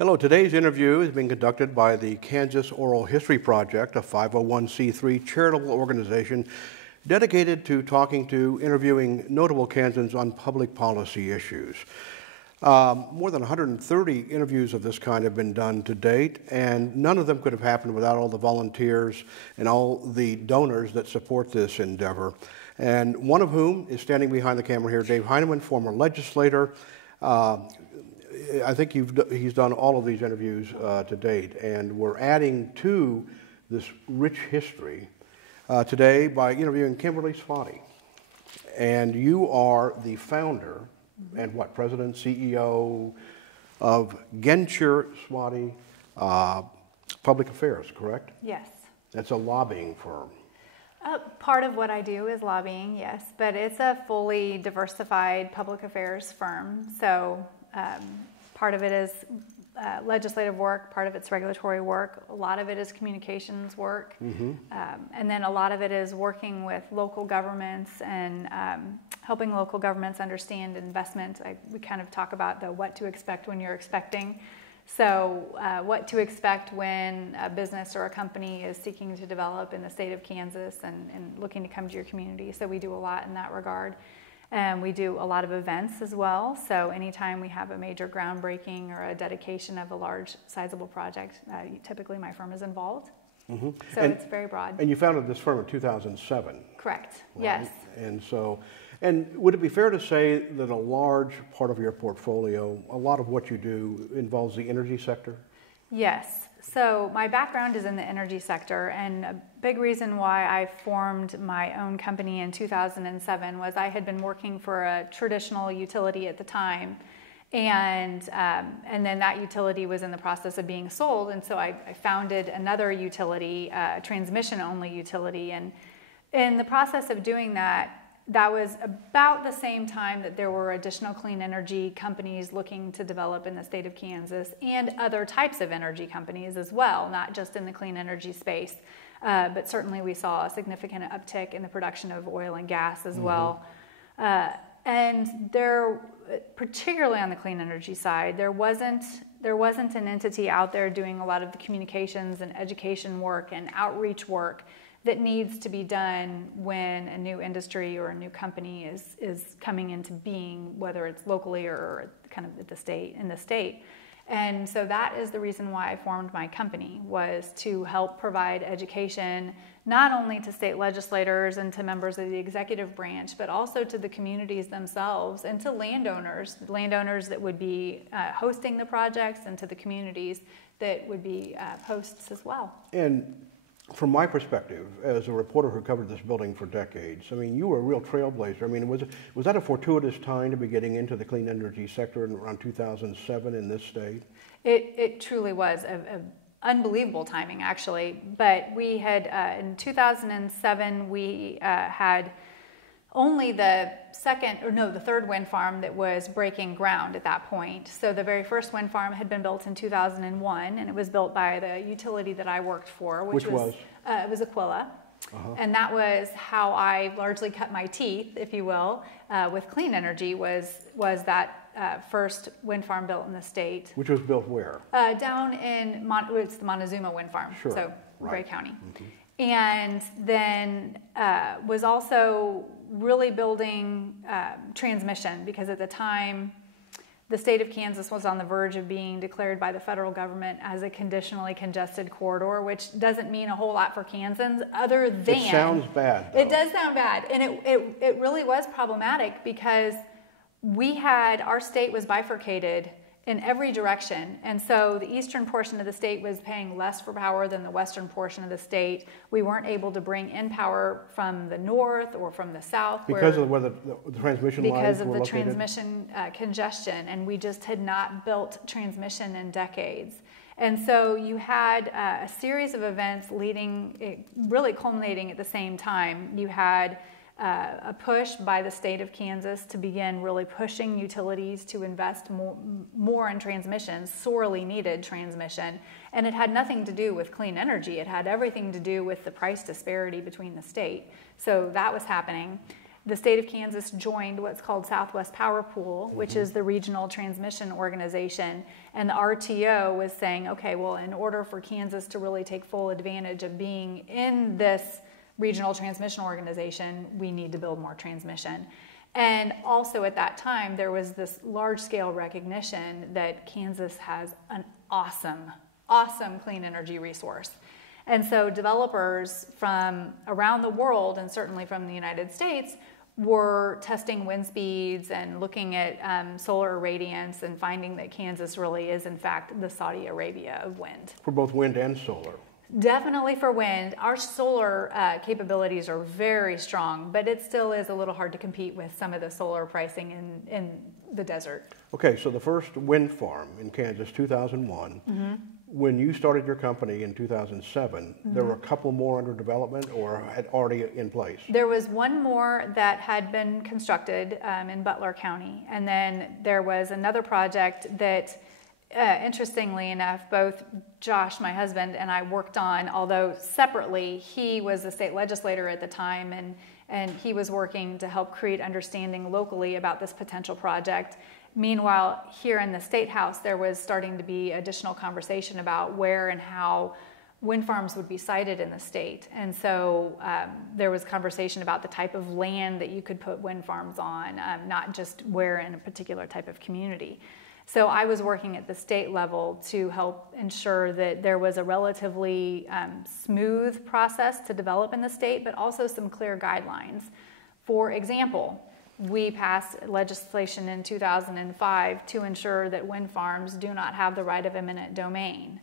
Hello, today's interview is being conducted by the Kansas Oral History Project, a 501c3 charitable organization dedicated to interviewing notable Kansans on public policy issues. More than 130 interviews of this kind have been done to date, and none of them could have happened without all the volunteers and all the donors that support this endeavor. And one of whom is standing behind the camera here, Dave Heineman, former legislator. I think he's done all of these interviews to date, and we're adding to this rich history today by interviewing Kimberly Svaty. And you are the founder and president, CEO of Gencur-Svaty Public Affairs, correct? Yes. That's a lobbying firm. Part of what I do is lobbying, yes, but it's a fully diversified public affairs firm. So part of it is legislative work, part of it's regulatory work, a lot of it is communications work, and then a lot of it is working with local governments and helping local governments understand investment. We kind of talk about the what to expect when you're expecting. So what to expect when a business or a company is seeking to develop in the state of Kansas and looking to come to your community. So we do a lot in that regard. And we do a lot of events as well. So anytime we have a major groundbreaking or a dedication of a large, sizable project, typically my firm is involved. So it's very broad. And you founded this firm in 2007. Correct, right? Yes. And would it be fair to say that a large part of your portfolio, a lot of what you do involves the energy sector? Yes. So my background is in the energy sector, and a big reason why I formed my own company in 2007 was I had been working for a traditional utility at the time, and then that utility was in the process of being sold, and so I founded another utility, a transmission-only utility, and in the process of doing that, that was about the same time that there were additional clean energy companies looking to develop in the state of Kansas, and other types of energy companies as well, not just in the clean energy space. But certainly we saw a significant uptick in the production of oil and gas as well. And there, particularly on the clean energy side, there wasn't an entity out there doing a lot of the communications and education work and outreach work that needs to be done when a new industry or a new company is coming into being, whether it's locally or kind of in the state. And so that is the reason why I formed my company, was to help provide education not only to state legislators and to members of the executive branch, but also to the communities themselves and to landowners that would be hosting the projects, and to the communities that would be hosts as well. And from my perspective, as a reporter who covered this building for decades, I mean, you were a real trailblazer. I mean, was that a fortuitous time to be getting into the clean energy sector in around 2007 in this state? It truly was a unbelievable timing, actually. But we had, in 2007, we had only the third wind farm that was breaking ground at that point. So the very first wind farm had been built in 2001, and it was built by the utility that I worked for, which was? It was Aquila. And that was how I largely cut my teeth, if you will, with clean energy, was that first wind farm built in the state. Which was built where? Down in, it's the Montezuma wind farm, so Gray County. And then was also really building transmission, because at the time the state of Kansas was on the verge of being declared by the federal government as a conditionally congested corridor, which doesn't mean a whole lot for Kansans other than... It sounds bad, though. It does sound bad, and it really was problematic, because our state was bifurcated in every direction, and so the eastern portion of the state was paying less for power than the western portion of the state. We weren't able to bring in power from the north or from the south because of where the transmission lines were located? Because of the transmission congestion, and we just had not built transmission in decades. And so you had a series of events really culminating at the same time. You had a push by the state of Kansas to begin really pushing utilities to invest more in transmission, sorely needed transmission. And it had nothing to do with clean energy. It had everything to do with the price disparity between the state. So that was happening. the state of Kansas joined what's called Southwest Power Pool, which is the regional transmission organization. And the RTO was saying, okay, well, in order for Kansas to really take full advantage of being in this regional transmission organization, we need to build more transmission. And also at that time, there was this large-scale recognition that Kansas has an awesome clean energy resource. And so developers from around the world, and certainly from the United States, were testing wind speeds and looking at solar irradiance and finding that Kansas really is, in fact, the Saudi Arabia of wind. For both wind and solar. Definitely for wind. Our solar capabilities are very strong, but it still is a little hard to compete with some of the solar pricing in the desert. Okay, so the first wind farm in Kansas, 2001. When you started your company in 2007, there were a couple more under development or had already in place? There was one more that had been constructed in Butler County, and then there was another project that, interestingly enough, both Josh, my husband, and I worked on, although separately. He was a state legislator at the time, and he was working to help create understanding locally about this potential project. Meanwhile, here in the State House, there was starting to be additional conversation about where and how wind farms would be sited in the state. And so there was conversation about the type of land that you could put wind farms on, not just where in a particular type of community. So I was working at the state level to help ensure that there was a relatively smooth process to develop in the state, but also some clear guidelines. For example, we passed legislation in 2005 to ensure that wind farms do not have the right of eminent domain.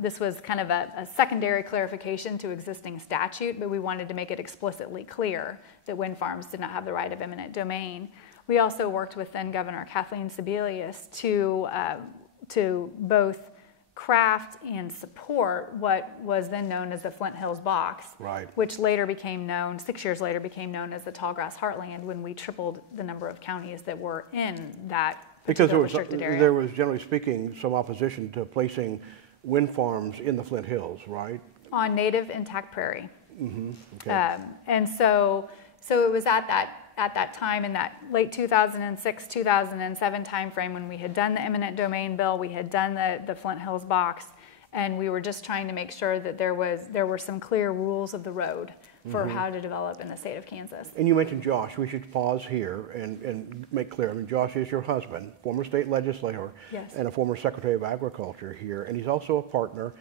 This was kind of a secondary clarification to existing statute, but we wanted to make it explicitly clear that wind farms did not have the right of eminent domain. We also worked with then Governor Kathleen Sebelius to both craft and support what was then known as the Flint Hills Box, right, which later became known, 6 years later became known as the Tallgrass Heartland, when we tripled the number of counties that were in that particular restricted area. There was, generally speaking, some opposition to placing wind farms in the Flint Hills, right? On native intact prairie. Okay. And so it was at that time, in that late 2006, 2007 timeframe, when we had done the eminent domain bill, we had done the Flint Hills Box, and we were just trying to make sure that there were some clear rules of the road for how to develop in the state of Kansas. And you mentioned Josh. We should pause here and make clear. I mean, Josh is your husband, former state legislator, yes, and a former Secretary of Agriculture here, and he's also a partner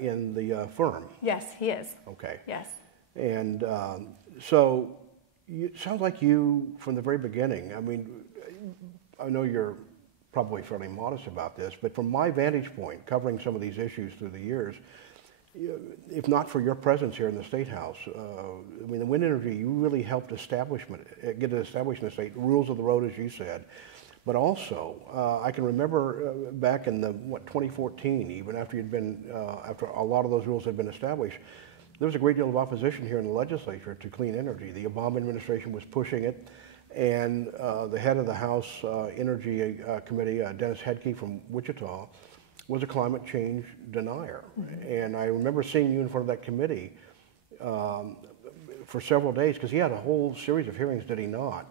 in the firm. Yes, he is. Okay. Yes. And so it sounds like you, from the very beginning, I mean, I know you're probably fairly modest about this, but from my vantage point, covering some of these issues through the years, if not for your presence here in the State House, I mean, the wind energy, you really helped get it established in the state, rules of the road, as you said. But also, I can remember back in 2014, even after after a lot of those rules had been established, there was a great deal of opposition here in the legislature to clean energy. The Obama administration was pushing it, and the head of the House Energy Committee, Dennis Hedke from Wichita, was a climate change denier. And I remember seeing you in front of that committee for several days, because he had a whole series of hearings, did he not,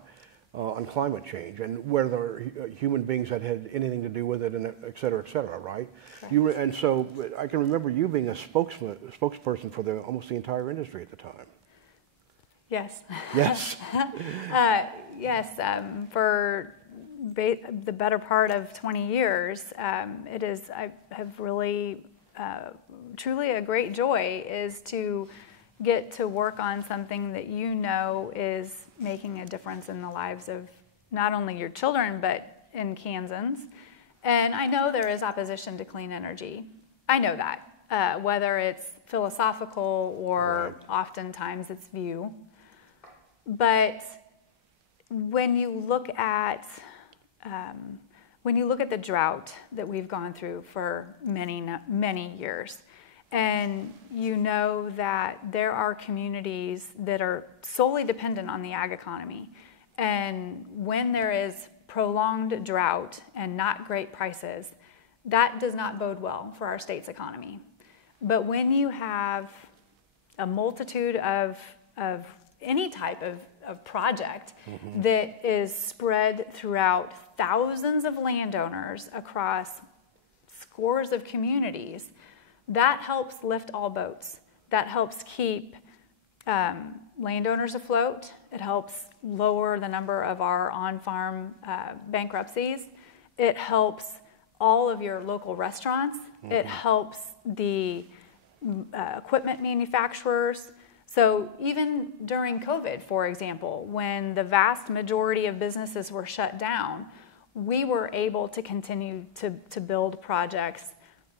on climate change and whether human beings had anything to do with it, and et cetera, right? And so I can remember you being a spokesperson for almost the entire industry at the time. Yes. Yes. Yes. For the better part of 20 years, I have really, truly a great joy is to get to work on something that you know is making a difference in the lives of not only your children, but in Kansans. And I know there is opposition to clean energy. I know that, whether it's philosophical or oftentimes it's view. But when you look at the drought that we've gone through for many, many years, and you know that there are communities that are solely dependent on the ag economy, and when there is prolonged drought and not great prices, that does not bode well for our state's economy. But when you have a multitude of any type project that is spread throughout thousands of landowners across scores of communities, that helps lift all boats. That helps keep landowners afloat. It helps lower the number of our on-farm bankruptcies. It helps all of your local restaurants. It helps the equipment manufacturers. So even during COVID, for example, when the vast majority of businesses were shut down, we were able to continue to build projects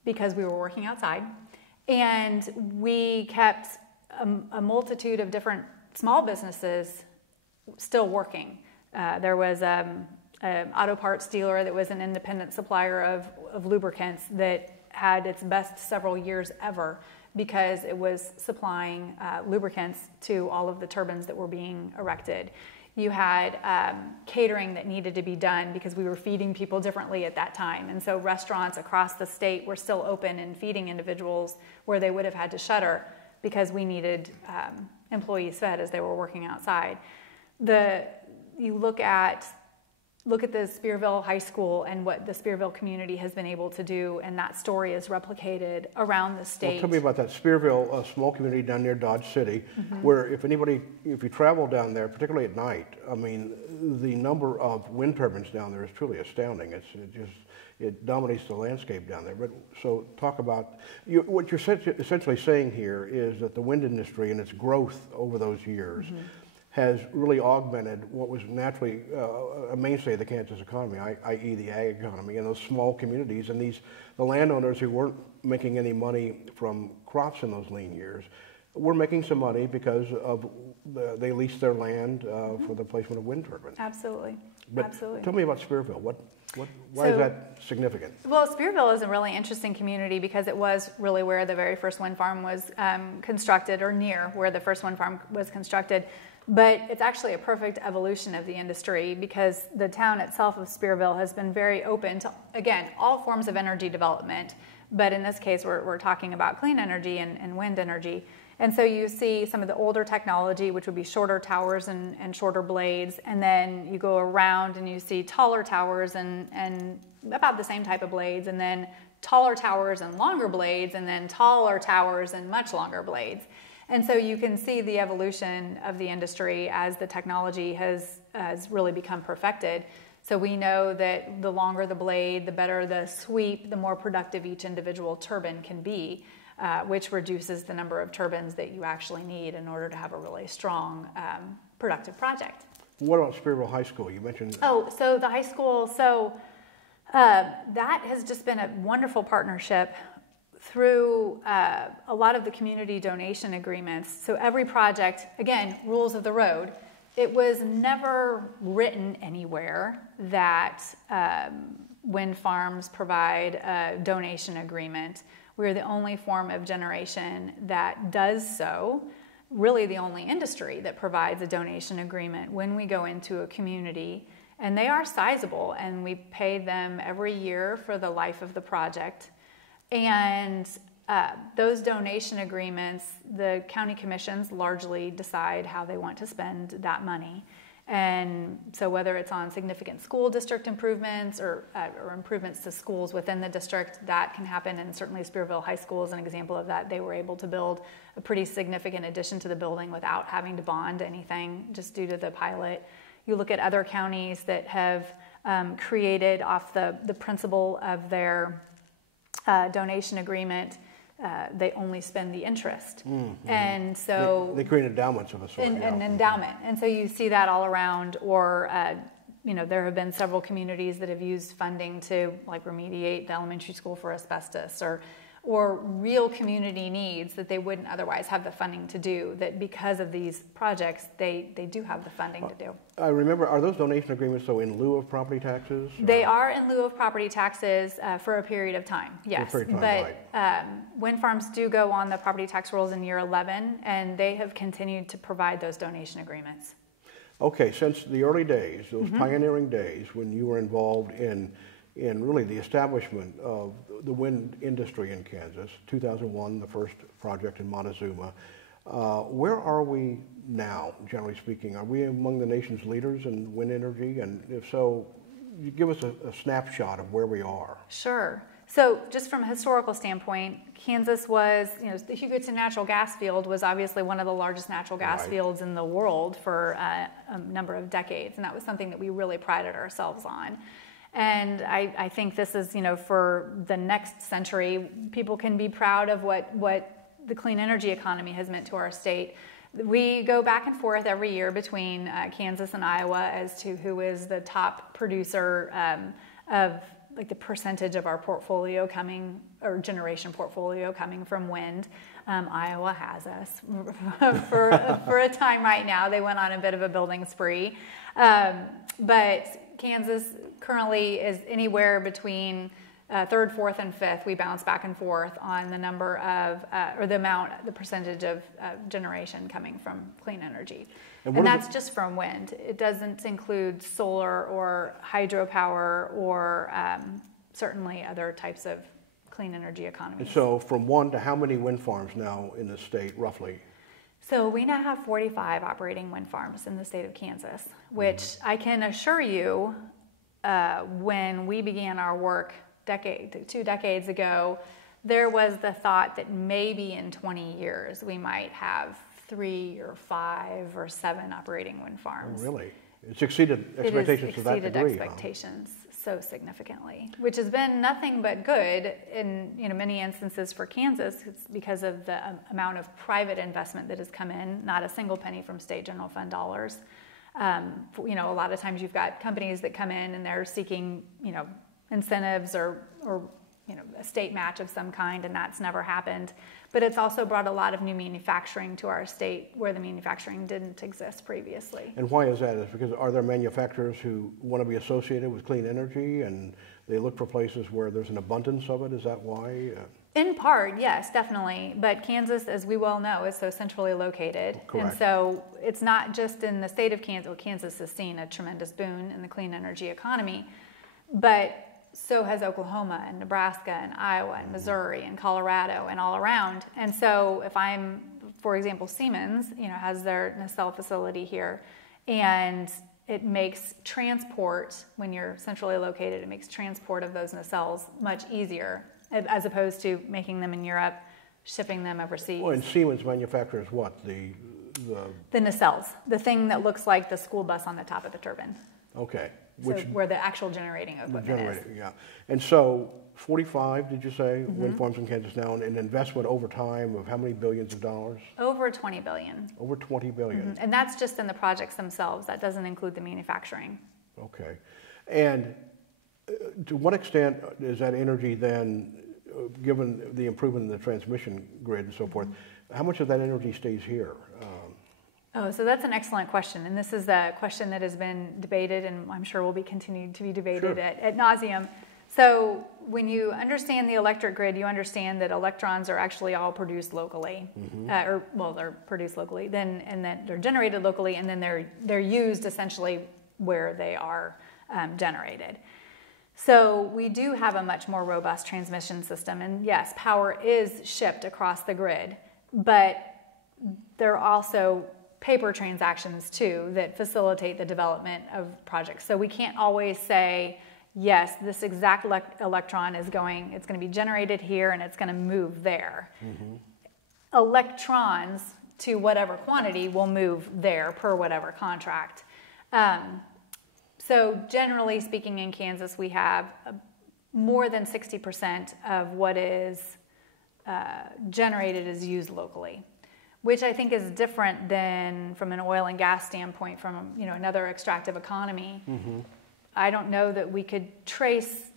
because we were working outside. And we kept a multitude of different small businesses still working. There was an auto parts dealer that was an independent supplier of lubricants that had its best several years ever because it was supplying lubricants to all of the turbines that were being erected. You had catering that needed to be done because we were feeding people differently at that time. And so restaurants across the state were still open and feeding individuals where they would have had to shutter because we needed employees fed as they were working outside. You look at the Spearville High School and what the Spearville community has been able to do, and that story is replicated around the state. Well, tell me about that. Spearville, a small community down near Dodge City, where if you travel down there, particularly at night, I mean, the number of wind turbines down there is truly astounding. It dominates the landscape down there. But so talk about, what you're essentially saying here is that the wind industry and its growth over those years has really augmented what was naturally a mainstay of the Kansas economy, i.e. the ag economy, and those small communities and the landowners who weren't making any money from crops in those lean years were making some money because they leased their land for the placement of wind turbines. Absolutely. But Absolutely. Tell me about Spearville. Why is that significant? Well, Spearville is a really interesting community because it was really where the very first wind farm was constructed, or near where the first wind farm was constructed. But it's actually a perfect evolution of the industry because the town itself of Spearville has been very open to, again, all forms of energy development. But in this case, we're talking about clean energy and wind energy. And so you see some of the older technology, which would be shorter towers and shorter blades. And then you go around and you see taller towers and about the same type of blades. And then taller towers and longer blades. And then taller towers and much longer blades. And so you can see the evolution of the industry as the technology has really become perfected. So we know that the longer the blade, the better the sweep, the more productive each individual turbine can be, which reduces the number of turbines that you actually need in order to have a really strong, productive project. What about Spearville High School? You mentioned... Oh, so the high school, that has just been a wonderful partnership through a lot of the community donation agreements. So every project, again, rules of the road. It was never written anywhere that wind farms provide a donation agreement. We're the only form of generation that does so, really the only industry that provides a donation agreement when we go into a community. And they are sizable, and we pay them every year for the life of the project. And those donation agreements, the county commissions largely decide how they want to spend that money. And so whether it's on significant school district improvements or improvements to schools within the district, that can happen. And certainly Spearville High School is an example of that. They were able to build a pretty significant addition to the building without having to bond anything, just due to the pilot. You look at other counties that have created off the principle of their donation agreement, they only spend the interest. And so they create endowments of a sort. An endowment. And so you see that all around, or there have been several communities that have used funding to remediate the elementary school for asbestos, or real community needs that they wouldn't otherwise have the funding to do, that because of these projects, they do have the funding to do. I remember, are those donation agreements, though, in lieu of property taxes? They are in lieu of property taxes for a period of time, yes. For a period of time, but wind farms do go on the property tax rolls in year 11, and they have continued to provide those donation agreements. Okay, since the early days, those pioneering days when you were involved in really the establishment of the wind industry in Kansas, 2001, the first project in Montezuma, Where are we now, generally speaking? Are we among the nation's leaders in wind energy? And if so, you give us a snapshot of where we are. Sure. So just from a historical standpoint, Kansas was, the Hugoton natural gas field was obviously one of the largest natural gas fields in the world for a number of decades. And that was something that we really prided ourselves on. And I think this is, for the next century, people can be proud of what the clean energy economy has meant to our state. We go back and forth every year between Kansas and Iowa as to who is the top producer of like the percentage of our portfolio coming, or generation portfolio coming from wind. Iowa has us for a time right now. They went on a bit of a building spree. But Kansas currently is anywhere between third, fourth, and fifth. We bounce back and forth on the number of, or the percentage of generation coming from clean energy. And that's just from wind. It doesn't include solar or hydropower or certainly other types of clean energy economies. And so from one to how many wind farms now in the state, roughly? So we now have 45 operating wind farms in the state of Kansas, which I can assure you, when we began our work 2 decades ago, there was the thought that maybe in 20 years we might have 3 or 5 or 7 operating wind farms. Oh, really? It's exceeded expectations to that degree. It exceeded expectations so significantly, which has been nothing but good in many instances for Kansas. It's because of the amount of private investment that has come in, not a single penny from state general fund dollars. A lot of times you've got companies that come in and they're seeking, incentives or a state match of some kind, and that's never happened. But it's also brought a lot of new manufacturing to our state where the manufacturing didn't exist previously. And why is that? Is because are there manufacturers who want to be associated with clean energy and they look for places where there's an abundance of it? Is that why? In part, yes, definitely. But Kansas, as we well know, is so centrally located. Correct. And so it's not just in the state of Kansas. Well, Kansas has seen a tremendous boon in the clean energy economy, but so has Oklahoma and Nebraska and Iowa and Missouri and Colorado and all around. And so if I'm, for example, Siemens, has their nacelle facility here, and it makes transport, when you're centrally located, it makes transport of those nacelles much easier, as opposed to making them in Europe, shipping them overseas. Well, and Siemens manufactures what? The nacelles, the thing that looks like the school bus on the top of the turbine. Okay. Where the actual generating equipment is. Yeah. And so 45, did you say, wind farms in Kansas now, and an investment over time of how many billions of dollars? Over $20 billion. Over $20 billion. And that's just in the projects themselves. That doesn't include the manufacturing. Okay. And to what extent is that energy then, given the improvement in the transmission grid and so forth, how much of that energy stays here? So that's an excellent question, and this is the question that has been debated, and I'm sure will be continued to be debated ad nauseum. So when you understand the electric grid, you understand that electrons are actually all produced locally, they're produced locally, and then they're generated locally, and then they're used essentially where they are generated. So we do have a much more robust transmission system, and yes, power is shipped across the grid, but there are also paper transactions too that facilitate the development of projects. So we can't always say, yes, this exact electron it's going to be generated here and it's going to move there. Electrons to whatever quantity will move there per whatever contract. So generally speaking, in Kansas, we have more than 60% of what is generated is used locally, which I think is different than from an oil and gas standpoint, from another extractive economy. I don't know that we could trace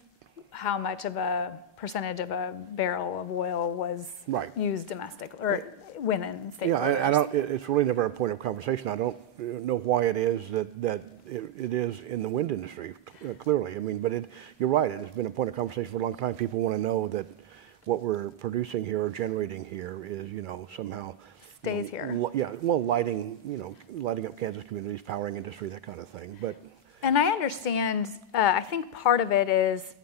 how much of a percentage of a barrel of oil was used domestic or within state. Yeah, it's really never a point of conversation. I don't know why it is that it is in the wind industry. Clearly, but you're right. It's been a point of conversation for a long time. People want to know that what we're producing here or generating here is somehow stays here. Lighting up Kansas communities, powering industry, that kind of thing. And I understand, I think part of it is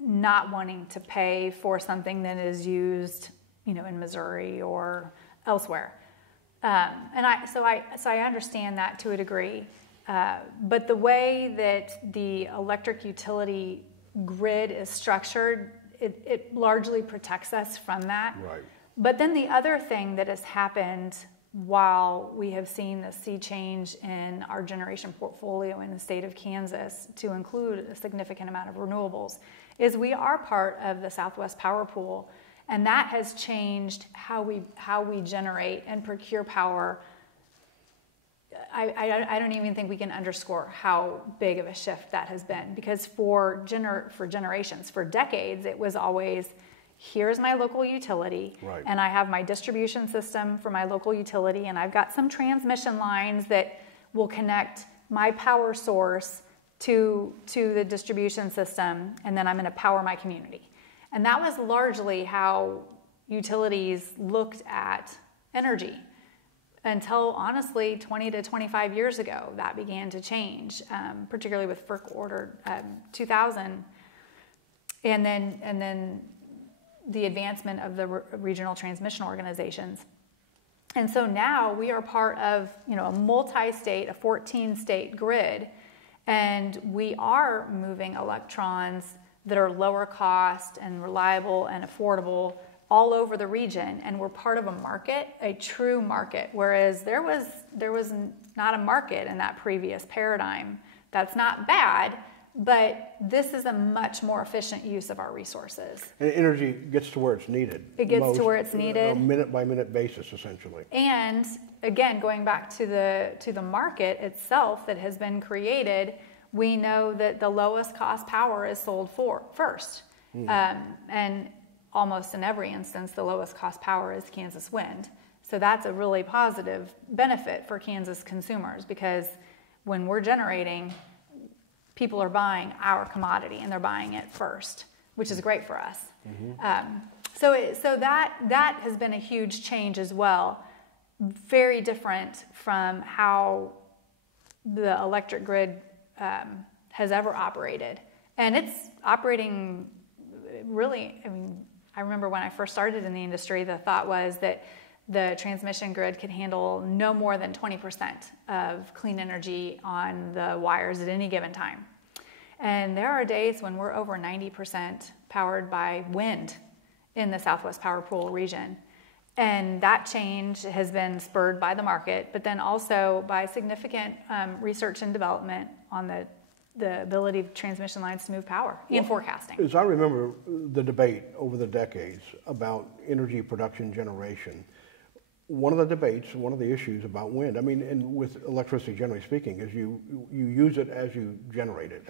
not wanting to pay for something that is used, in Missouri or elsewhere. So I understand that to a degree, but the way that the electric utility grid is structured, it largely protects us from that. Right. But then the other thing that has happened while we have seen the sea change in our generation portfolio in the state of Kansas to include a significant amount of renewables is we are part of the Southwest Power Pool, and that has changed how we generate and procure power. I don't even think we can underscore how big of a shift that has been, because for generations, for decades, it was always, here's my local utility, right, and I have my distribution system for my local utility, and I've got some transmission lines that will connect my power source to the distribution system, and then I'm going to power my community. And that was largely how utilities looked at energy until, honestly, 20 to 25 years ago. That began to change, particularly with FERC Order 2000, and then the advancement of the regional transmission organizations. And so now we are part of, a multi-state, a 14-state grid, and we are moving electrons that are lower cost and reliable and affordable all over the region, and we're part of a market, a true market, whereas there was not a market in that previous paradigm. That's not bad, but this is a much more efficient use of our resources. And energy gets to where it's needed. It gets to where it's needed. On a minute-by-minute basis, essentially. And again, going back to the market itself that has been created, we know that the lowest cost power is sold first. And almost in every instance, the lowest cost power is Kansas wind. So that's a really positive benefit for Kansas consumers, because when we're generating, people are buying our commodity and they're buying it first, which is great for us. So that has been a huge change as well. Very different from how the electric grid has ever operated. And it's operating really, I remember when I first started in the industry, the thought was that the transmission grid could handle no more than 20% of clean energy on the wires at any given time. And there are days when we're over 90% powered by wind in the Southwest Power Pool region. And that change has been spurred by the market, but then also by significant research and development on the ability of transmission lines to move power and forecasting. As I remember the debate over the decades about energy production generation, one of the debates, one of the issues about wind, and with electricity generally speaking, is you use it as you generate it.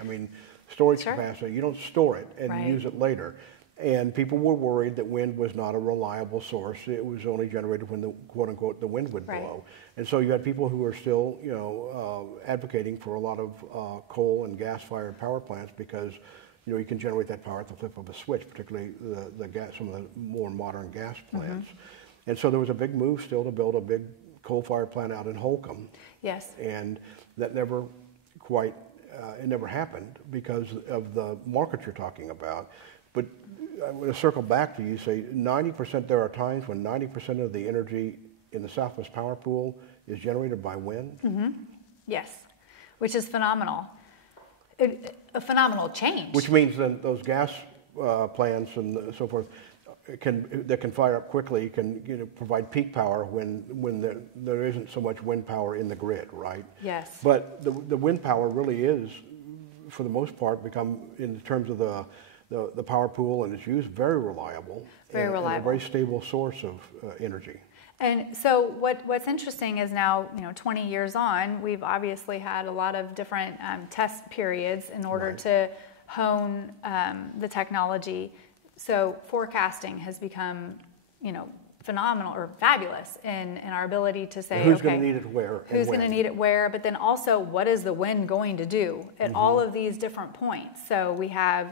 Storage capacity, you don't store it and use it later. And people were worried that wind was not a reliable source. It was only generated when the quote unquote the wind would blow. And so you had people who were still, advocating for a lot of coal and gas-fired power plants, because you can generate that power at the flip of a switch, particularly the gas, some of the more modern gas plants. And so there was a big move still to build a big coal-fired plant out in Holcomb. Yes. And that never quite, it never happened because of the market you're talking about. But I'm going to circle back to you, say 90%, there are times when 90% of the energy in the Southwest Power Pool is generated by wind? Yes, which is phenomenal. A phenomenal change. Which means then those gas plants and so forth that can fire up quickly can provide peak power when there isn't so much wind power in the grid, right? Yes. But the wind power really is, for the most part, become, in terms of the power pool and its use, very reliable. Very reliable. And a very stable source of energy. And so what's interesting is now, 20 years on, we've obviously had a lot of different test periods in order to hone the technology. So forecasting has become, phenomenal or fabulous in our ability to say, who's going to need it where? Who's going to need it where? But then also, what is the wind going to do at all of these different points? So we have,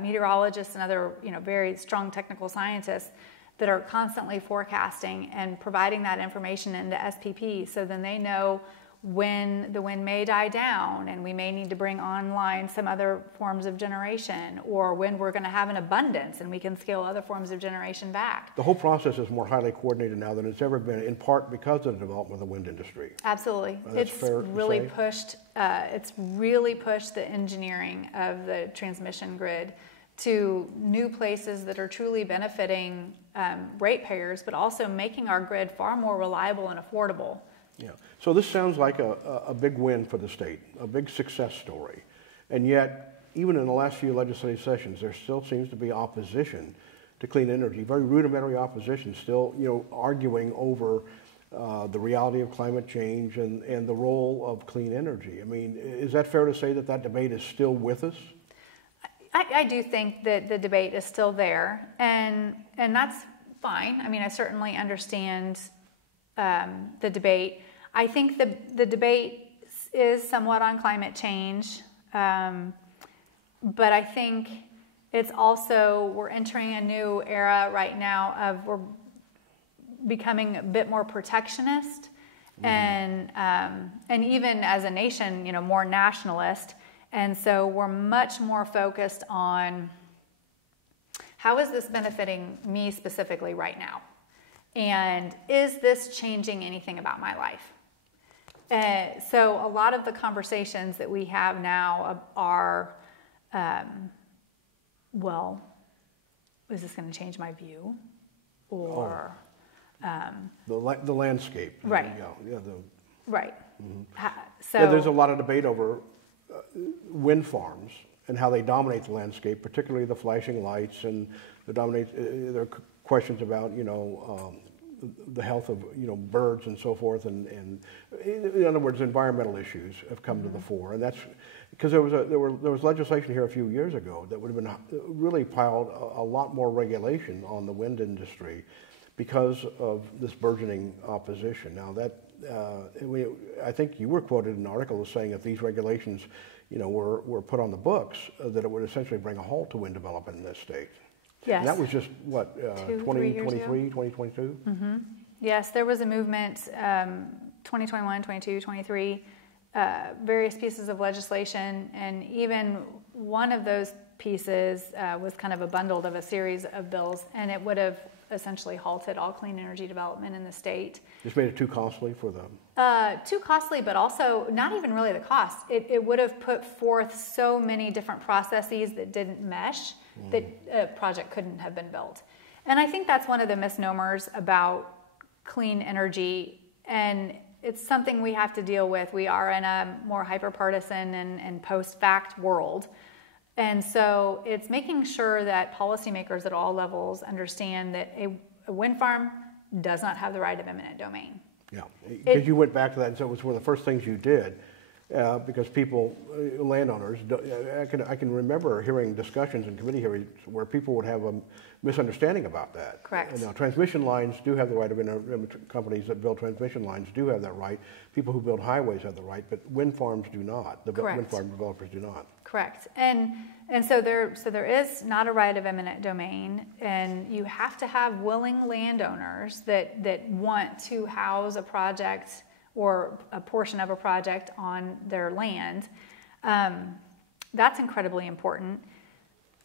meteorologists and other, very strong technical scientists that are constantly forecasting and providing that information into SPP, so then they know when the wind may die down and we may need to bring online some other forms of generation, or when we're going to have an abundance and we can scale other forms of generation back. The whole process is more highly coordinated now than it's ever been, in part because of the development of the wind industry. Absolutely. It's really pushed the engineering of the transmission grid to new places that are truly benefiting ratepayers, but also making our grid far more reliable and affordable. Yeah. So this sounds like a big win for the state, a big success story. And yet, even in the last few legislative sessions, there still seems to be opposition to clean energy, very rudimentary opposition, still, arguing over the reality of climate change and the role of clean energy. I mean, is that fair to say that that debate is still with us? I do think that the debate is still there, and that's fine. I mean, I certainly understand the debate. I think the debate is somewhat on climate change, but I think it's also, we're entering a new era right now of we're becoming a bit more protectionist, and even as a nation, more nationalist. And so we're much more focused on how is this benefiting me specifically right now? And is this changing anything about my life? So a lot of the conversations that we have now are, well, is this going to change my view? Or... the landscape. Right. Right. Mm-hmm. So there's a lot of debate over wind farms and how they dominate the landscape, particularly the flashing lights, and there are questions about the health of birds and so forth, and in other words, environmental issues have come to the fore, and that's because there was legislation here a few years ago that would have been really piled a lot more regulation on the wind industry because of this burgeoning opposition. Now that I think you were quoted in an article as saying if these regulations, were put on the books, that it would essentially bring a halt to wind development in this state. Yes. And that was just, 2023, 2022? Mm-hmm. Yes, there was a movement, 2021, 22, 23, various pieces of legislation, and even one of those pieces was kind of a bundle of a series of bills, and it would have essentially halted all clean energy development in the state. Just made it too costly for them? Too costly, but also not even really the cost. It would have put forth so many different processes that didn't mesh that a project couldn't have been built. And I think that's one of the misnomers about clean energy, and it's something we have to deal with. We are in a more hyper-partisan and post-fact world. And so it's making sure that policymakers at all levels understand that a wind farm does not have the right of eminent domain. Yeah, because you went back to that, and so it was one of the first things you did, because people, landowners, I can remember hearing discussions in committee hearings where people would have a misunderstanding about that. Correct. And now transmission lines do have the right of companies that build transmission lines do have that right. People who build highways have the right, but wind farms do not. The wind farm developers do not. Correct. And so there is not a right of eminent domain, and you have to have willing landowners that want to house a project or a portion of a project on their land. That's incredibly important.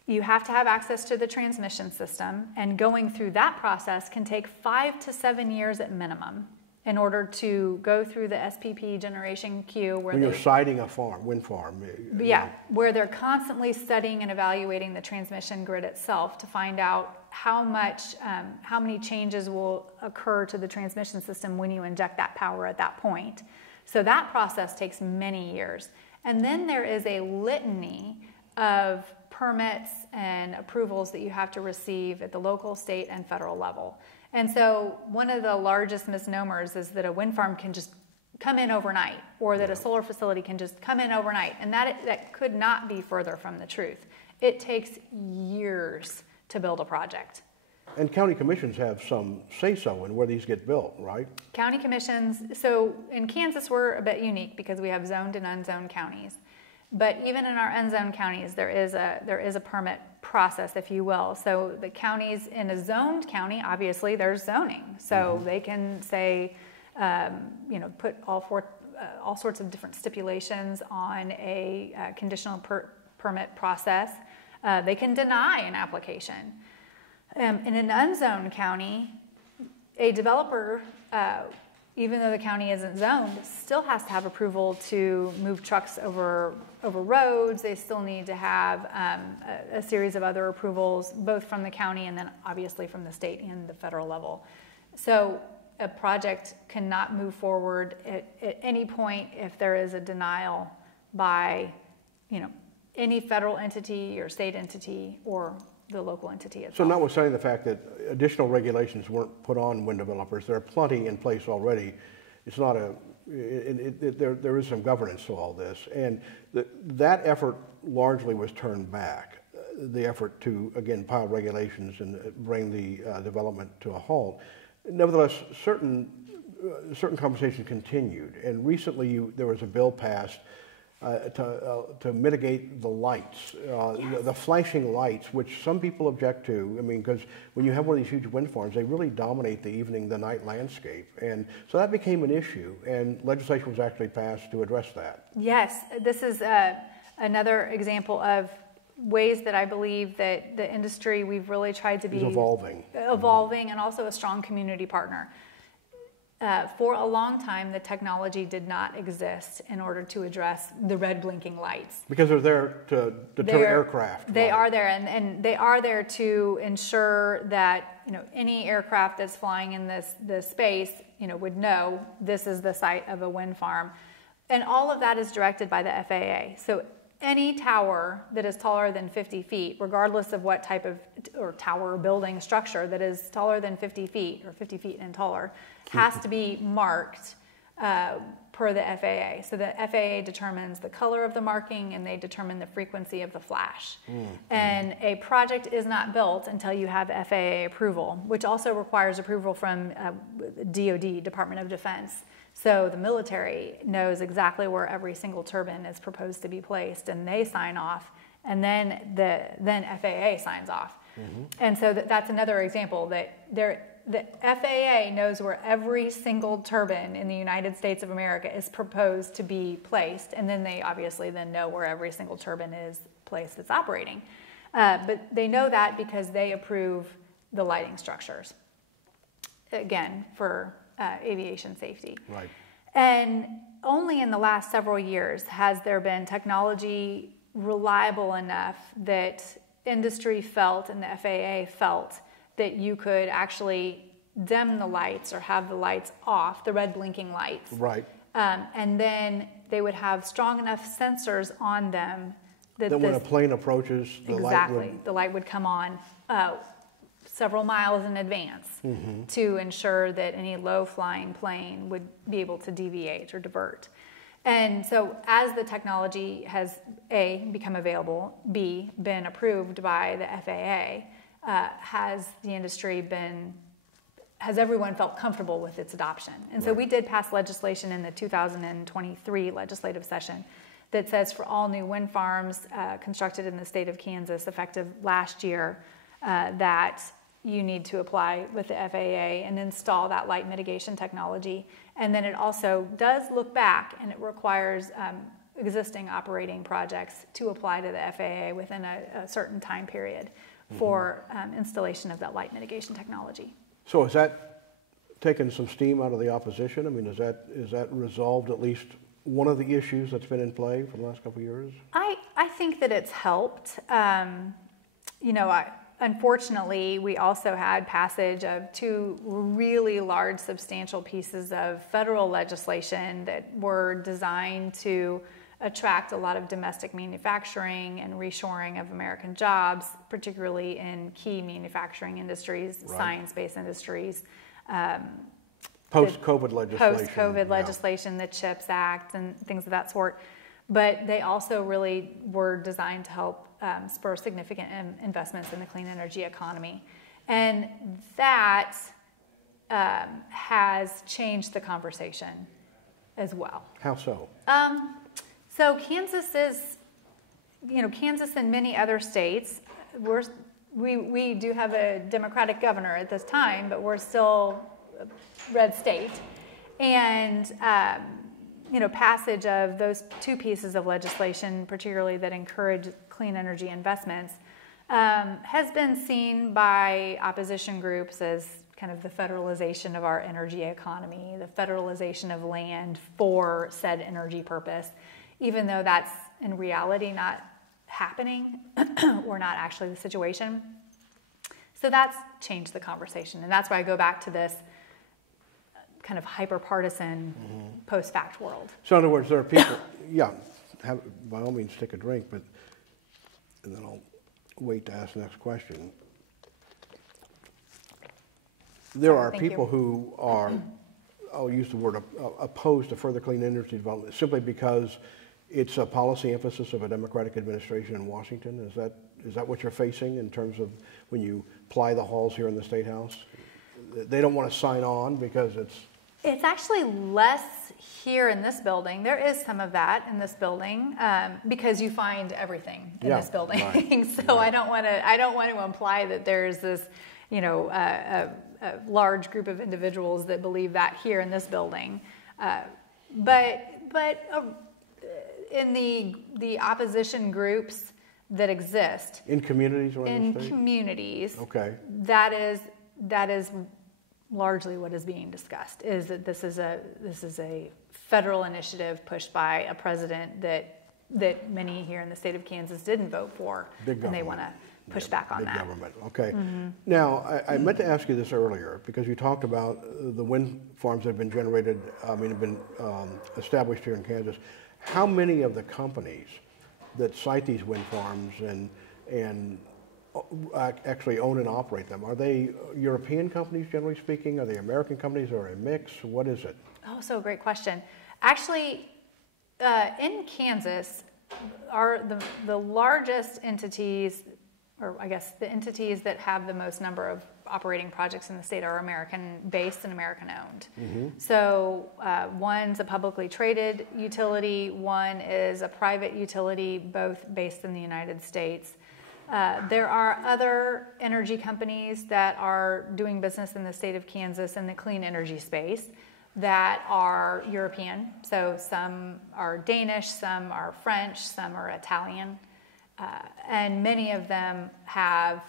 You have to have access to the transmission system, and going through that process can take 5 to 7 years at minimum in order to go through the SPP generation queue. When you're siting a wind farm. Yeah, where they're constantly studying and evaluating the transmission grid itself to find out how many changes will occur to the transmission system when you inject that power at that point. So that process takes many years. And then there is a litany of permits and approvals that you have to receive at the local, state, and federal level. And so one of the largest misnomers is that a wind farm can just come in overnight, or that a solar facility can just come in overnight. And that could not be further from the truth. It takes years to build a project. And county commissions have some say-so in where these get built, right? County commissions, so in Kansas we're a bit unique because we have zoned and unzoned counties. But even in our unzoned counties, there is a permit process, if you will. So the counties in a zoned county, obviously there's zoning. So they can say, put all 4 all sorts of different stipulations on a conditional permit process. They can deny an application. In an unzoned county, a developer, even though the county isn't zoned, still has to have approval to move trucks over roads. They still need to have a series of other approvals, both from the county and then obviously from the state and the federal level. So a project cannot move forward at any point if there is a denial by, any federal entity or state entity or the local entity itself. So notwithstanding the fact that additional regulations weren't put on wind developers, there are plenty in place already. It's not there is some governance to all this, and that effort largely was turned back. The effort to, again, pile regulations and bring the development to a halt. Nevertheless, certain conversation continued, and recently there was a bill passed to mitigate the lights, the flashing lights, which some people object to. I mean, because when you have one of these huge wind farms, they really dominate the evening, the night landscape. And so that became an issue, and legislation was actually passed to address that. Yes, this is another example of ways that I believe that the industry, we've really tried to be evolving and also a strong community partner. For a long time, the technology did not exist in order to address the red blinking lights. Because they're there to deter aircraft. They are there, and they are there to ensure that any aircraft that's flying in this space would know this is the site of a wind farm, and all of that is directed by the FAA. So any tower that is taller than 50 feet, regardless of what type of tower or building structure that is taller than 50 feet or 50 feet and taller, has to be marked per the FAA. So the FAA determines the color of the marking and they determine the frequency of the flash. And a project is not built until you have FAA approval, which also requires approval from DoD, Department of Defense. So the military knows exactly where every single turbine is proposed to be placed, and they sign off, and then FAA signs off. And so that's another example that the FAA knows where every single turbine in the United States of America is proposed to be placed, and then they obviously then know where every single turbine is placed that's operating. But they know that because they approve the lighting structures, again, for aviation safety. Right. And only in the last several years has there been technology reliable enough that industry felt and the FAA felt that you could actually dim the lights or have the lights off, the red blinking lights. Right. And then they would have strong enough sensors on them that when a plane approaches, the light would come on several miles in advance to ensure that any low-flying plane would be able to deviate or divert. And so as the technology has, A, become available, B, been approved by the FAA, has everyone felt comfortable with its adoption? And so we did pass legislation in the 2023 legislative session that says for all new wind farms constructed in the state of Kansas effective last year, that you need to apply with the FAA and install that light mitigation technology. And then it also does look back, and it requires existing operating projects to apply to the FAA within a certain time period for installation of that light mitigation technology. So has that taken some steam out of the opposition? I mean, is that resolved at least one of the issues that's been in play for the last couple of years? I think that it's helped. Unfortunately, we also had passage of two really large, substantial pieces of federal legislation that were designed to attract a lot of domestic manufacturing and reshoring of American jobs, particularly in key manufacturing industries, science-based industries. Post-COVID legislation. Post-COVID legislation, the CHIPS Act and things of that sort. But they also really were designed to help spur significant investments in the clean energy economy. And that has changed the conversation as well. How so? So Kansas is, Kansas and many other states, we do have a Democratic governor at this time, but we're still a red state. And passage of those two pieces of legislation, particularly that encourage clean energy investments, has been seen by opposition groups as kind of the federalization of our energy economy, the federalization of land for said energy purpose, even though that's in reality not happening or not actually the situation. So that's changed the conversation, and that's why I go back to this kind of hyper-partisan post-fact world. So in other words, there are people, by all means take a drink, and then I'll wait to ask the next question. There are people who are, I'll use the word, opposed to further clean energy development simply because it's a policy emphasis of a Democratic administration in Washington. Is that what you're facing in terms of when you ply the halls here in the State House? They don't want to sign on because it's actually less here in this building. There is some of that in this building because you find everything in this building. Right. So right. I don't want to imply that there's this, a large group of individuals that believe that here in this building, but in the opposition groups that exist in communities around the state? Communities, okay, that is largely what is being discussed, is that this is a federal initiative pushed by a president that many here in the state of Kansas didn't vote for, and they want to push back on that. Government. Okay. Now, I meant to ask you this earlier because you talked about the wind farms that have been generated, have been established here in Kansas. How many of the companies that site these wind farms and actually own and operate them, are they European companies, generally speaking? Are they American companies, or a mix? What is it? Oh, so great question. Actually, in Kansas, the largest entities, or I guess the entities that have the most number of operating projects in the state, are American-based and American-owned. So one's a publicly traded utility, one is a private utility, both based in the United States. There are other energy companies that are doing business in the state of Kansas in the clean energy space that are European. So some are Danish, some are French, some are Italian, and many of them have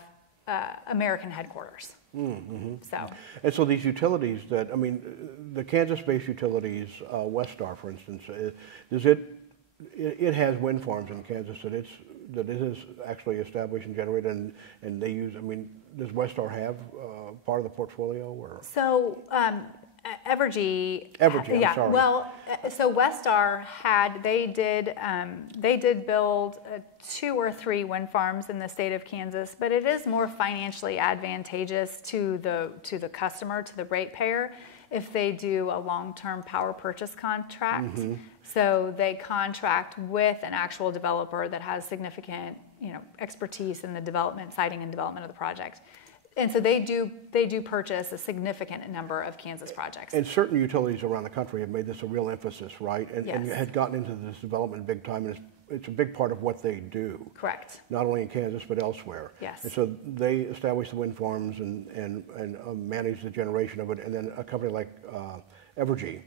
American headquarters. And so these utilities the Kansas-based utilities, Westar, for instance, it has wind farms in Kansas that it is actually established and generated, and they use. Does Westar have part of the portfolio, or? So Evergy. I'm sorry. Well, so Westar they did build 2 or 3 wind farms in the state of Kansas, but it is more financially advantageous to the customer, to the ratepayer, if they do a long-term power purchase contract. So they contract with an actual developer that has significant, expertise in the siting and development of the project. And so they do purchase a significant number of Kansas projects. And certain utilities around the country have made this a real emphasis, right? And had gotten into this development big time, and it's a big part of what they do. Correct. Not only in Kansas, but elsewhere. Yes. And so they establish the wind farms and manage the generation of it, and then a company like Evergy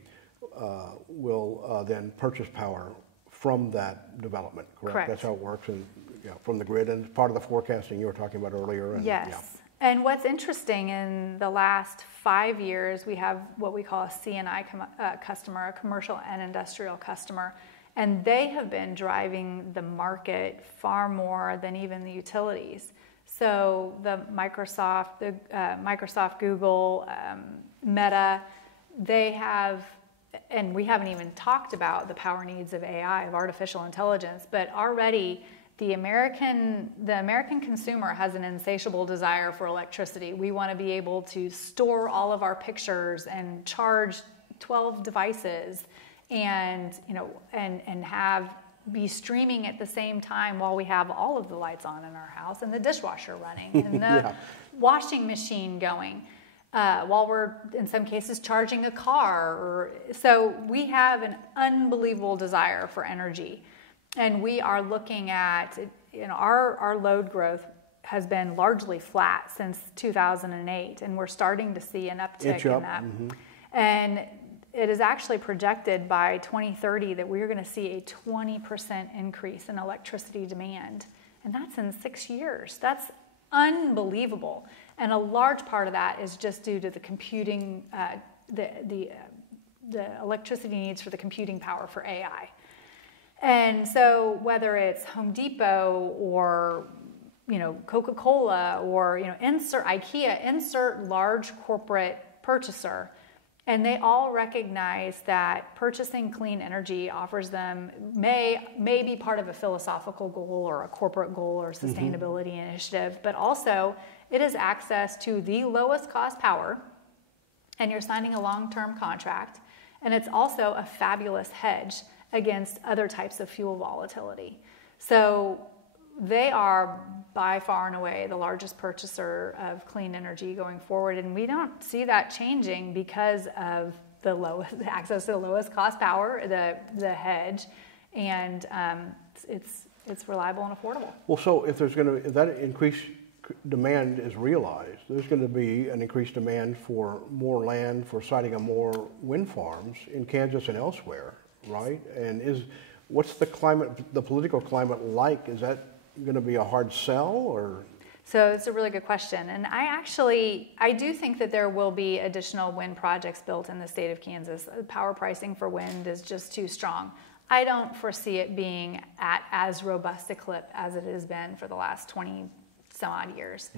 will then purchase power from that development, correct? That's how it works, and from the grid, and part of the forecasting you were talking about earlier. And, yes. And what's interesting, in the last 5 years, we have what we call a C&I customer, a commercial and industrial customer, and they have been driving the market far more than even the utilities. So the Microsoft, Google, Meta, they have, and we haven't even talked about the power needs of AI, of artificial intelligence, but already the American consumer has an insatiable desire for electricity. We want to be able to store all of our pictures and charge 12 devices, and be streaming at the same time while we have all of the lights on in our house, and the dishwasher running, and the washing machine going, while we're in some cases charging a car. So we have an unbelievable desire for energy. And we are looking at, our load growth has been largely flat since 2008, and we're starting to see an uptick in that. And it is actually projected by 2030 that we're going to see a 20% increase in electricity demand. And that's in 6 years. That's unbelievable. And a large part of that is just due to the computing, the electricity needs for the computing power for AI. And so whether it's Home Depot or Coca-Cola or insert IKEA, insert large corporate purchaser, and they all recognize that purchasing clean energy offers them may be part of a philosophical goal or a corporate goal or sustainability initiative, but also it is access to the lowest cost power, and you're signing a long-term contract, and it's also a fabulous hedge against other types of fuel volatility. So they are by far and away the largest purchaser of clean energy going forward, and we don't see that changing because of the access to the lowest cost power, the hedge, and it's reliable and affordable. Well, so if that increased demand is realized, there's going to be an increased demand for more land for siting of more wind farms in Kansas and elsewhere, right? And what's the political climate like? Is that going to be a hard sell, or? So it's a really good question, and I do think that there will be additional wind projects built in the state of Kansas. Power pricing for wind is just too strong. I don't foresee it being at as robust a clip as it has been for the last 20 some odd years.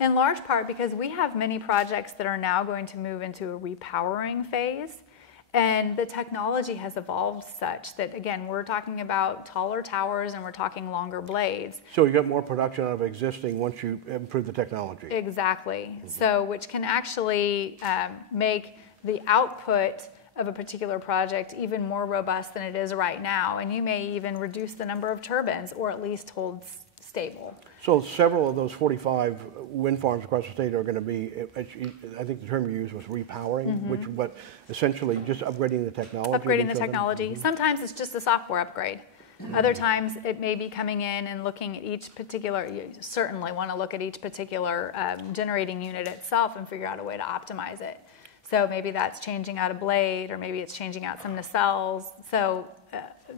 In large part because we have many projects that are now going to move into a repowering phase. And the technology has evolved such that, again, we're talking about taller towers and we're talking longer blades. So you get more production out of existing once you improve the technology. Exactly. So which can actually make the output of a particular project even more robust than it is right now. And you may even reduce the number of turbines or at least hold stable. So several of those 45 wind farms across the state are going to be, I think the term you used was repowering, but essentially just upgrading the technology. Upgrading the technology. Sometimes it's just a software upgrade. Other times it may be coming in and looking at each particular, you certainly want to look at each particular generating unit itself and figure out a way to optimize it. So maybe that's changing out a blade, or maybe it's changing out some nacelles. So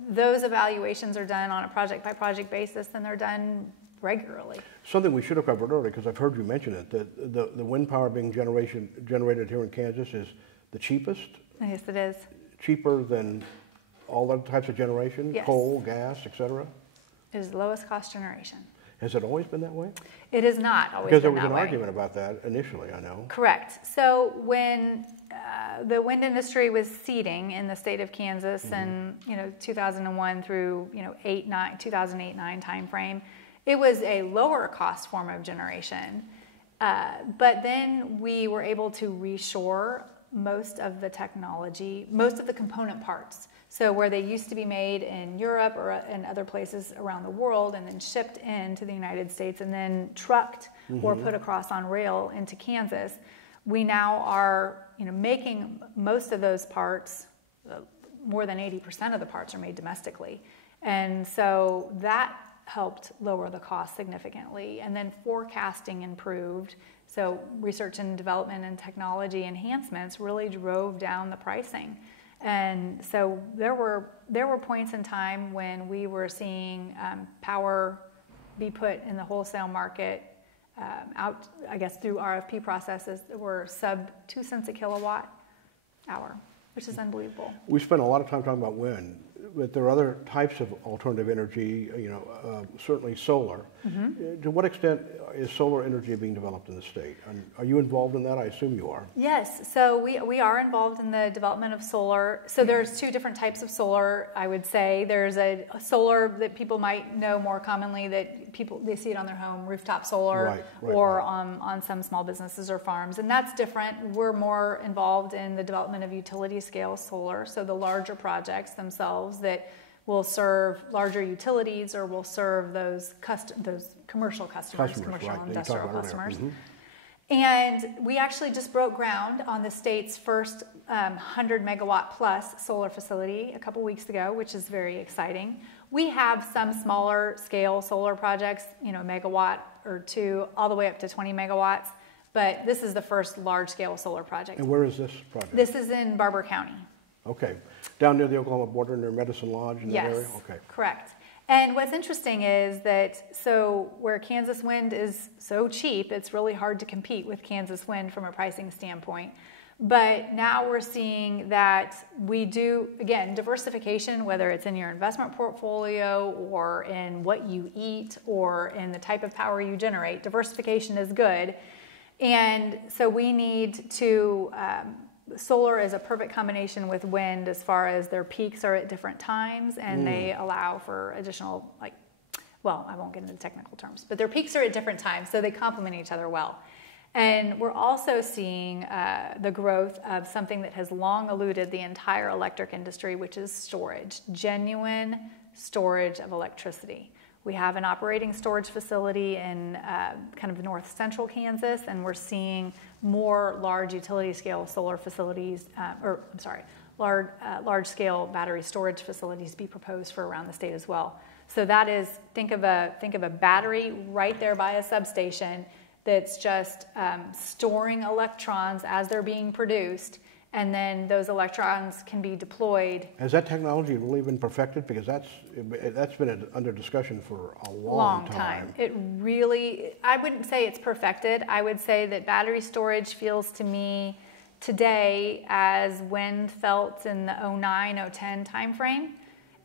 those evaluations are done on a project by project basis, and they're done regularly. Something we should have covered earlier, because I've heard you mention it, that the wind power being generated here in Kansas is the cheapest. Yes, it is. Cheaper than all other types of generation, yes. Coal, gas, etc. It is the lowest cost generation. Has it always been that way? It has not always because been there was that an way. argument about that initially, I know. Correct. So when the wind industry was seeding in the state of Kansas in 2001 through 2008-9 timeframe, it was a lower cost form of generation. But then we were able to reshore most of the technology, most of the component parts. So where they used to be made in Europe or in other places around the world and then shipped into the United States and then trucked or put across on rail into Kansas, we now are making most of those parts, more than 80% of the parts are made domestically. And so that helped lower the cost significantly. And then forecasting improved. So research and development and technology enhancements really drove down the pricing. And so there were points in time when we were seeing power be put in the wholesale market out, I guess, through RFP processes that were sub 2 cents a kilowatt hour, which is unbelievable. We spent a lot of time talking about wind, but there are other types of alternative energy, certainly solar. To what extent is solar energy being developed in the state? And are you involved in that? I assume you are. Yes, so we are involved in the development of solar. So there's two different types of solar, I would say. There's a solar that people might know more commonly, that they see it on their home, rooftop solar, or on some small businesses or farms, and that's different. We're more involved in the development of utility scale solar, so the larger projects themselves that will serve larger utilities or will serve those commercial customers, commercial and industrial customers. And we actually just broke ground on the state's first 100 megawatt plus solar facility a couple weeks ago, which is very exciting. We have some smaller scale solar projects, megawatt or two, all the way up to 20 megawatts. but this is the first large-scale solar project. And where is this project? This is in Barber County. Okay. Down near the Oklahoma border near Medicine Lodge in that area? Yes, Okay. correct. And what's interesting is that, so where Kansas wind is so cheap, it's really hard to compete with Kansas wind from a pricing standpoint. But now we're seeing that we do, again, diversification, whether it's in your investment portfolio or in what you eat or in the type of power you generate, diversification is good. And so we need to, solar is a perfect combination with wind as far as their peaks are at different times and they allow for additional, like, well, I won't get into the technical terms, but their peaks are at different times, so they complement each other well. And we're also seeing the growth of something that has long eluded the entire electric industry, which is storage, genuine storage of electricity. We have an operating storage facility in kind of north central Kansas, and we're seeing more large utility scale solar facilities, large scale battery storage facilities be proposed for around the state as well. So that is, think of a battery right there by a substation that's just storing electrons as they're being produced, and then those electrons can be deployed. Has that technology really been perfected? Because that's been under discussion for a long time. It really, I wouldn't say it's perfected. I would say that battery storage feels to me today as wind felt in the 09, 010 timeframe.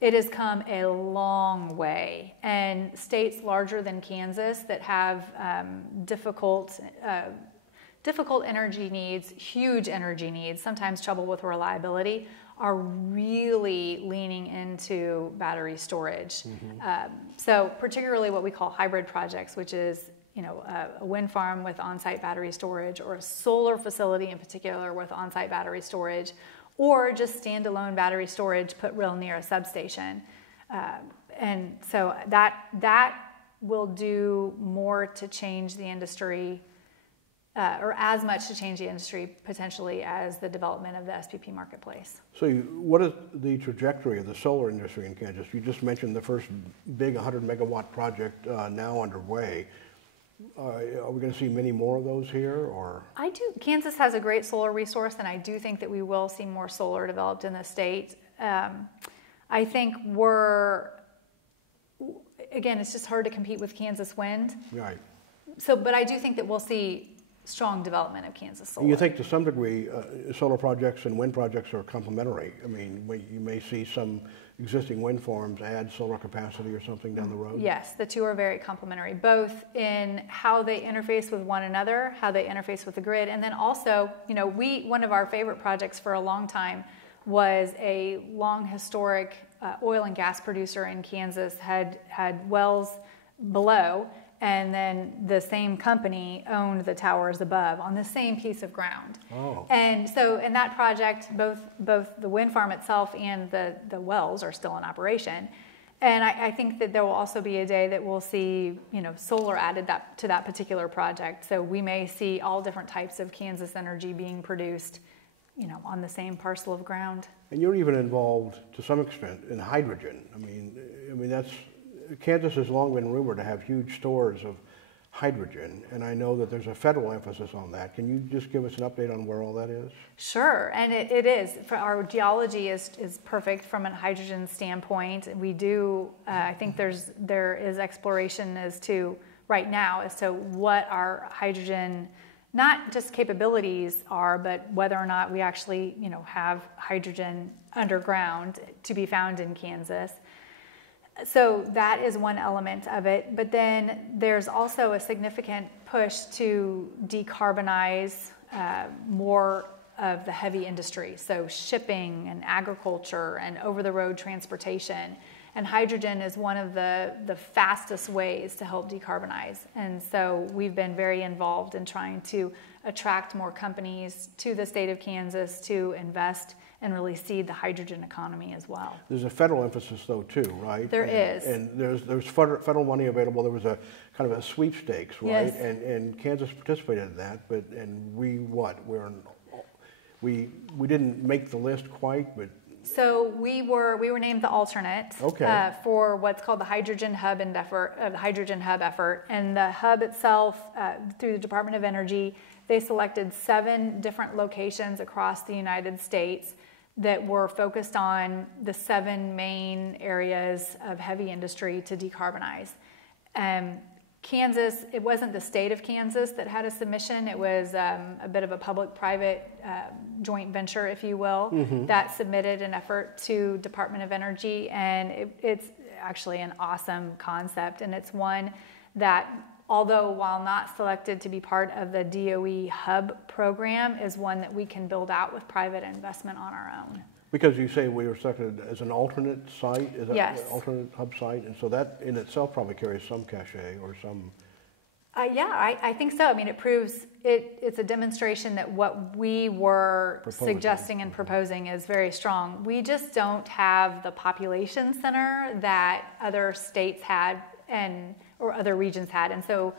It has come a long way, and states larger than Kansas that have difficult energy needs, huge energy needs, sometimes trouble with reliability, are really leaning into battery storage. So particularly what we call hybrid projects, which is a wind farm with on-site battery storage, or a solar facility in particular with on-site battery storage, or just standalone battery storage put real near a substation. And so that will do more to change the industry, or as much to change the industry potentially as the development of the SPP marketplace. So what is the trajectory of the solar industry in Kansas? You just mentioned the first big 100 megawatt project now underway. Are we going to see many more of those here, or? I do. Kansas has a great solar resource, and I do think that we will see more solar developed in the state. I think again, it's just hard to compete with Kansas wind. Right. So, but I do think that we'll see strong development of Kansas solar. You think to some degree solar projects and wind projects are complementary? I mean, you may see some existing wind farms add solar capacity or something down the road? Yes, the two are very complementary, both in how they interface with one another, how they interface with the grid, and then also, one of our favorite projects for a long time was a long historic oil and gas producer in Kansas had wells below, and then the same company owned the towers above on the same piece of ground. Oh. And so in that project, both the wind farm itself and the wells are still in operation. And I think that there will also be a day that we'll see, solar added to that particular project. So we may see all different types of Kansas energy being produced, on the same parcel of ground. And you're even involved to some extent in hydrogen. I mean Kansas has long been rumored to have huge stores of hydrogen, and I know that there's a federal emphasis on that. Can you just give us an update on where all that is? Sure, and it is. Our geology is perfect from a hydrogen standpoint. We do, I think there is exploration right now as to what our hydrogen, not just capabilities are, but whether or not we actually, have hydrogen underground to be found in Kansas. So that is one element of it, but then there's also a significant push to decarbonize more of the heavy industry, so shipping and agriculture and over-the-road transportation. And hydrogen is one of the fastest ways to help decarbonize. And so we've been very involved in trying to attract more companies to the state of Kansas to invest and really seed the hydrogen economy as well. There's a federal emphasis though too, right? There is. And there's federal money available. There was a kind of a sweepstakes, right? Yes. And Kansas participated in that, we didn't make the list quite, but So we were named the alternate for what's called the hydrogen hub effort, and the hub itself, through the Department of Energy, they selected 7 different locations across the United States that were focused on the 7 main areas of heavy industry to decarbonize. Kansas, it wasn't the state of Kansas that had a submission. It was a bit of a public-private joint venture, if you will, that submitted an effort to Department of Energy, and it's actually an awesome concept, and it's one that, although while not selected to be part of the DOE hub program, is one that we can build out with private investment on our own. Because you say we were selected as an alternate site, is that yes. alternate hub site, and so that in itself probably carries some cachet or some. Yeah, I think so. I mean, it proves it's a demonstration that what we were suggesting and proposing is very strong. We just don't have the population center that other states had or other regions had, and so.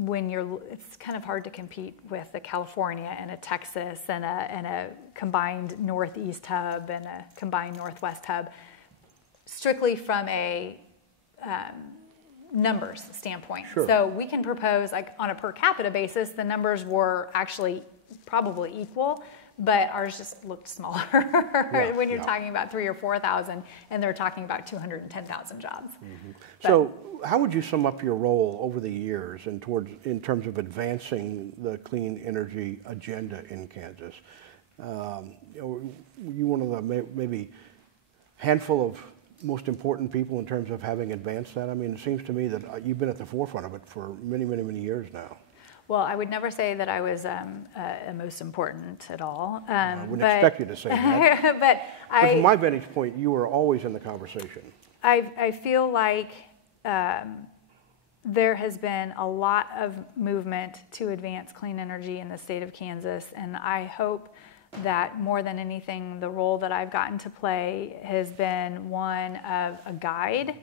It's kind of hard to compete with a California and a Texas and a combined Northeast hub and a combined Northwest hub, strictly from a numbers standpoint. Sure. So we can propose, like on a per capita basis, the numbers were actually probably equal, but ours just looked smaller when you're talking about 3,000 or 4,000, and they're talking about 210,000 jobs. So how would you sum up your role over the years in terms of advancing the clean energy agenda in Kansas? You one of the maybe handful of most important people in terms of having advanced that? I mean, it seems to me that you've been at the forefront of it for many, many, many years now. Well, I would never say that I was most important at all. I wouldn't expect you to say that. but from my vantage point, you were always in the conversation. I feel like there has been a lot of movement to advance clean energy in the state of Kansas, and I hope that more than anything, the role that I've gotten to play has been one of a guide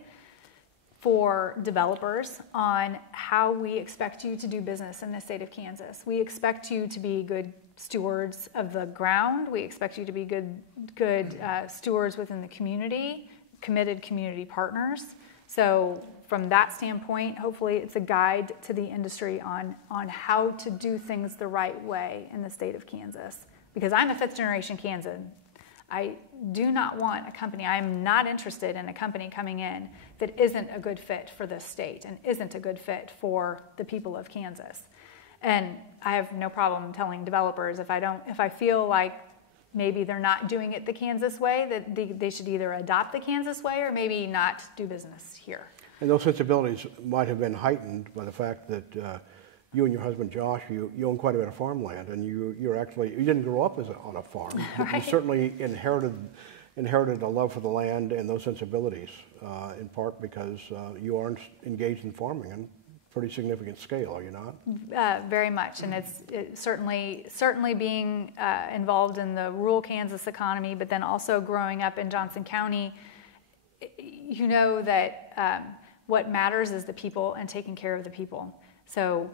for developers on how we expect you to do business in the state of Kansas. We expect you to be good stewards of the ground. We expect you to be good stewards within the community, committed community partners. So from that standpoint, hopefully it's a guide to the industry on how to do things the right way in the state of Kansas. Because I'm a 5th generation Kansan. I do not want a company, I'm not interested in a company coming in that isn't a good fit for this state and isn't a good fit for the people of Kansas. And I have no problem telling developers if I feel like maybe they're not doing it the Kansas way, that they should either adopt the Kansas way or maybe not do business here. And those sensibilities might have been heightened by the fact that you and your husband Josh, you own quite a bit of farmland, and you didn't grow up on a farm. Right. You certainly inherited a love for the land and those sensibilities, in part because you are engaged in farming on pretty significant scale, are you not? Very much, and it's certainly being involved in the rural Kansas economy, but then also growing up in Johnson County, you know that what matters is the people and taking care of the people. So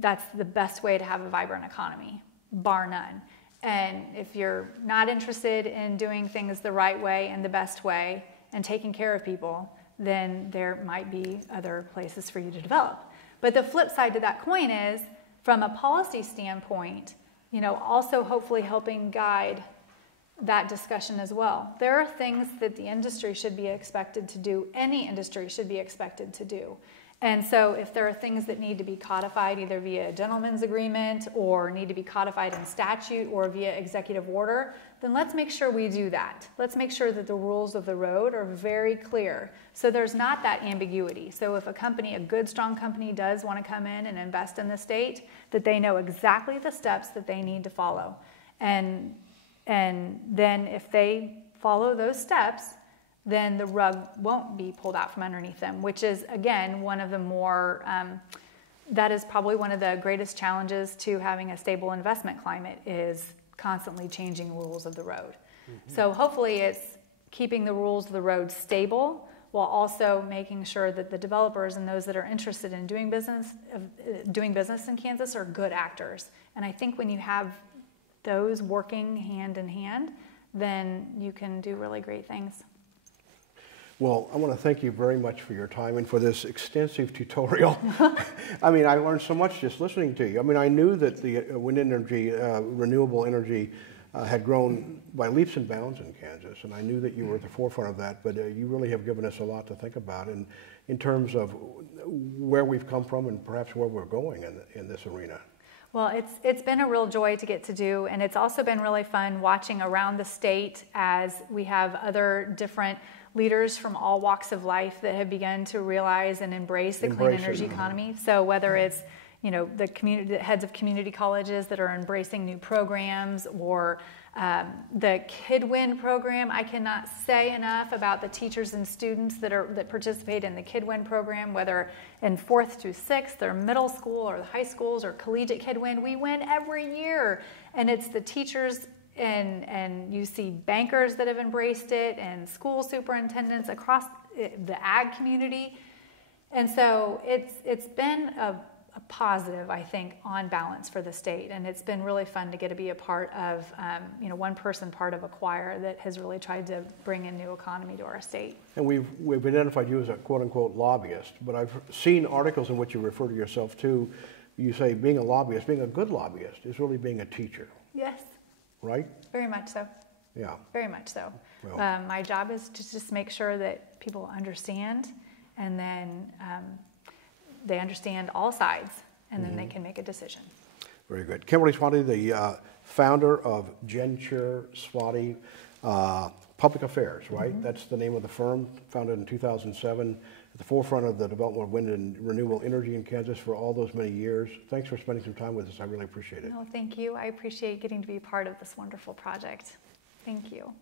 that's the best way to have a vibrant economy, bar none. And if you're not interested in doing things the right way and the best way and taking care of people, then there might be other places for you to develop. But the flip side to that coin is, from a policy standpoint, also hopefully helping guide that discussion as well. There are things that the industry should be expected to do, any industry should be expected to do. And so if there are things that need to be codified either via a gentleman's agreement or need to be codified in statute or via executive order, then let's make sure we do that. Let's make sure that the rules of the road are very clear so there's not that ambiguity. So if a good, strong company does want to come in and invest in the state, that they know exactly the steps that they need to follow. And then if they follow those steps, then the rug won't be pulled out from underneath them, which is, again, one of the more, that is probably one of the greatest challenges to having a stable investment climate, is constantly changing rules of the road. Mm-hmm. So hopefully it's keeping the rules of the road stable while also making sure that the developers and those that are interested in doing business in Kansas are good actors. And I think when you have those working hand in hand, then you can do really great things. Well, I want to thank you very much for your time and for this extensive tutorial. I mean, I learned so much just listening to you. I mean, I knew that the wind energy, renewable energy, had grown by leaps and bounds in Kansas, and I knew that you were at the forefront of that, but you really have given us a lot to think about in terms of where we've come from and perhaps where we're going in this arena. Well, it's been a real joy to get to do, and it's also been really fun watching around the state as we have other different leaders from all walks of life that have begun to realize and embrace the clean energy economy. So whether it's the heads of community colleges that are embracing new programs, or the KidWin program. I cannot say enough about the teachers and students that participate in the KidWin program, whether in 4th through 6th, or middle school, or the high schools, or collegiate KidWin. We win every year, and it's the teachers and you see bankers that have embraced it, and school superintendents across the ag community. And so it's been a positive, I think, on balance for the state, and it's been really fun to get to be a part of, one person part of a choir that has really tried to bring a new economy to our state. And we've identified you as a quote-unquote lobbyist, but I've seen articles in which you refer to yourself to. You say being a lobbyist, being a good lobbyist, is really being a teacher. Yes. Right? Very much so. Yeah. Very much so. Well, my job is to just make sure that people understand, and then they understand all sides, and then they can make a decision. Very good. Kimberly Svaty, the founder of Gencur-Svaty Public Affairs, right? That's the name of the firm, founded in 2007, at the forefront of the development of wind and renewable energy in Kansas for all those many years. Thanks for spending some time with us. I really appreciate it. No, thank you. I appreciate getting to be part of this wonderful project. Thank you.